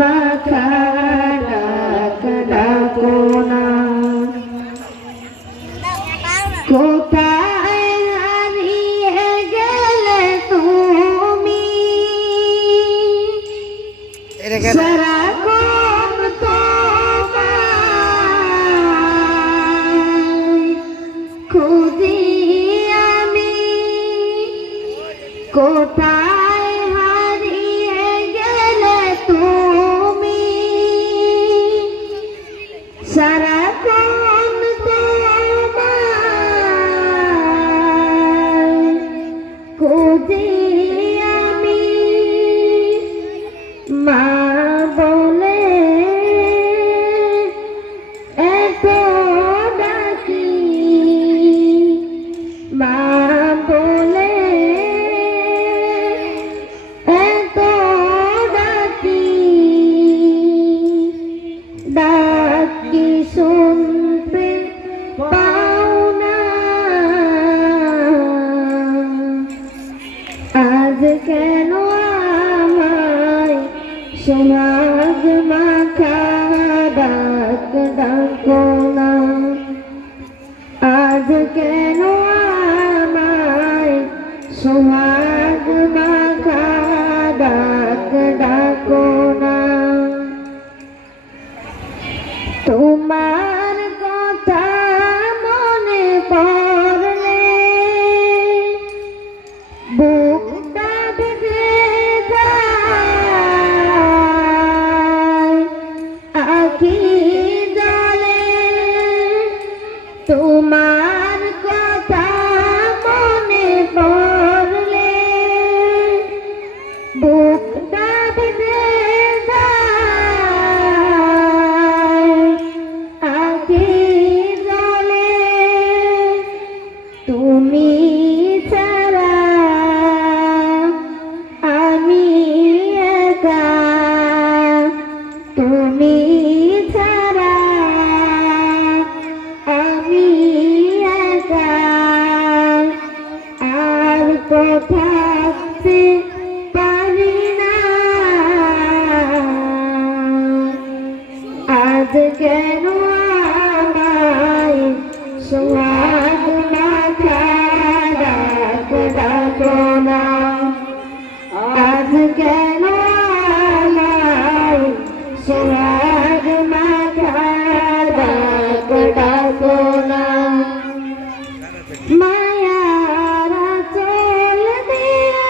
মাখা ডাক ডাকো না, কোথায় হারিয়ে গেলে তুমি, সারাক্ষণ তোমায় খুঁজি আমি, কোথায় হারিয়ে গেলে তুমি, সারাক্ষণ তোমায় খুঁজি আমি। মা বলে এত ডাকি, মা বলে এত ডাকি, ডাকি শুনতে পাও না, আজ কেন আমায় সোহাগ মাখা ডাক ডাকো না, আজ কেন আমায় সোহাগ মাখা ডাক ডাকো না। তোমার কথা মনে পড়লে বুকটা বেঁধে যায়, আখি জলে তোমার কথা মনে পড়লে বুকটা বেঁধে যায়, আখি জলে তুমি ছাড়া আমি একা, তুমি ছাড়া আমি একা, আর তো থাকতে পারি না, আজ কেন আমায় সোহাগ মাখা ডাক ডাকো না, আজ কেন আমায় সোহাগ মাখা ডাক ডাকো না। মায়ার আঁচল দিয়ে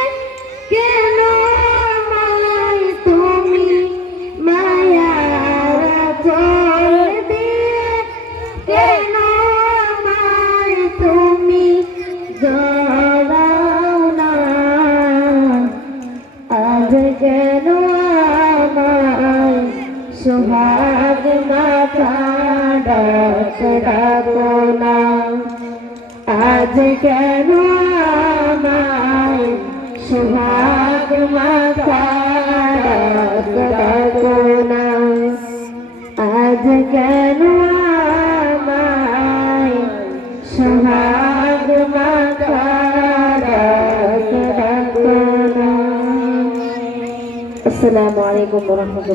কেন আমায় তুমি, মায়ার আঁচল দিয়ে কেন আমায় তুমি জড়াও না, আজ কেন আমায় সোহাগ মাখা ডাক ডাকো না, আজ কেন আমায় সোহাগ মাখা ডাক ডাকো না, আজ কেন আমায় সোহাগ মাখা ডাক ডাকো না। আসসালামু আলাইকুম ওয়া রাহমাতুল্লাহ।